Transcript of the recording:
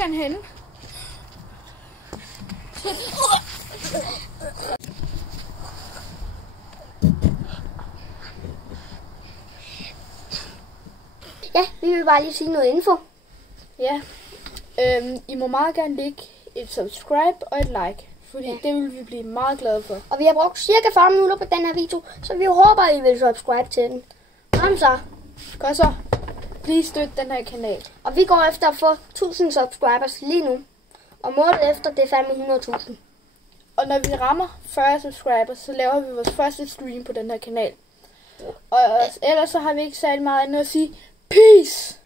Morgan henne? Ja, vi vil bare lige sige noget info. Ja. I må meget gerne lægge et subscribe og et like. Fordi det vil vi blive meget glade for. Og vi har brugt cirka 40 minutter på den her video, så vi håber, I vil subscribe til den. Kom så. Godt så. Bliv støtte den her kanal. Og vi går efter at få 1000 subscribers lige nu. Og målet efter, det er fandme 100.000. Og når vi rammer 40 subscribers, så laver vi vores første stream på den her kanal. Og ellers så har vi ikke særlig meget andet at sige. Peace!